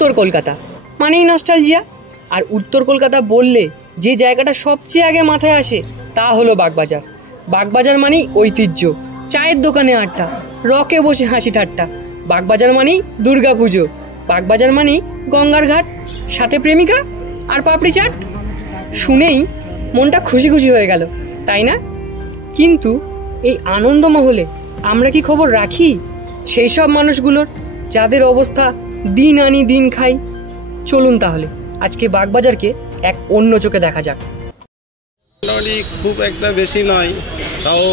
উত্তর কলকাতা মানেই নস্টালজিয়া। আর উত্তর কলকাতা বললে যে জায়গাটা সবচেয়ে আগে মাথায় আসে তা হলো বাগবাজার। বাগবাজার মানেই ঐতিহ্য, চায়ের দোকানে আড্ডা, রকে বসে হাসি ঠাট্টা। বাগবাজার মানেই দুর্গা পুজো, বাগবাজার মানেই গঙ্গার ঘাট, সাথে প্রেমিকা আর পাপড়ি চাট। শুনেই মনটা খুশি খুশি হয়ে গেল, তাই না? কিন্তু এই আনন্দমহলে আমরা কি খবর রাখি সেই সব মানুষগুলোর যাদের অবস্থা দিন আনি দিন খাই? চলুন তাহলে আজকে বাগবাজারকে এক অন্য চোখে দেখা যাক। মোটামুটি খুব একটা বেশি নয়, তাও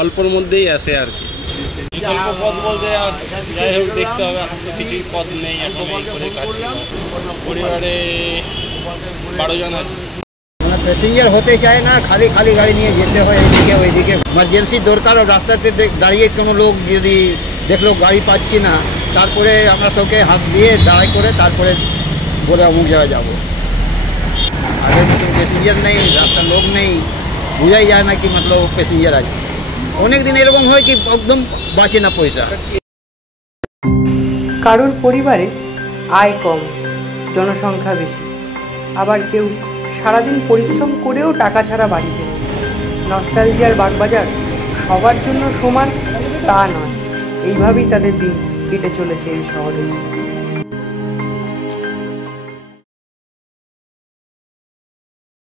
অল্পর মধ্যেই আসে আর কি। বিকল্প পথ বলতে আর যাই হোক দেখতে হবে, এখন তো কিছুই পথ নেই, এখন এই করে কাটছি। পরিবারে 12 জন আছে। প্যাসেঞ্জার হতে চায় না, খালি খালি গাড়ি নিয়ে যেতে হয় এইদিকে ওইদিকে। ইমার্জেন্সি দরকার, রাস্তাতে দাঁড়িয়ে কোনো লোক যদি দেখলো গাড়ি পাচ্ছি না, তারপরে আমরা সবকে হাত দিয়ে দাঁড়াই করে তারপরে বলে অমুক জায়গায় যাবো। আগের মতন প্যাসেঞ্জার নেই, রাস্তার লোক নেই, বোঝাই যায় না কি মতলব প্যাসেঞ্জার আছে। অনেক দিন এরকম হয় কি একদম বাঁচে না পয়সা। কারোর পরিবারে আয় কম, জনসংখ্যা বেশি, আবার কেউ সারাদিন পরিশ্রম করেও টাকা ছাড়া বাড়ি ফেরে। নস্টালজিয়ার বাগবাজার সবার জন্য সমান তা নয়, এইভাবেই তাদের দিন কেটে চলেছে এই শহরে।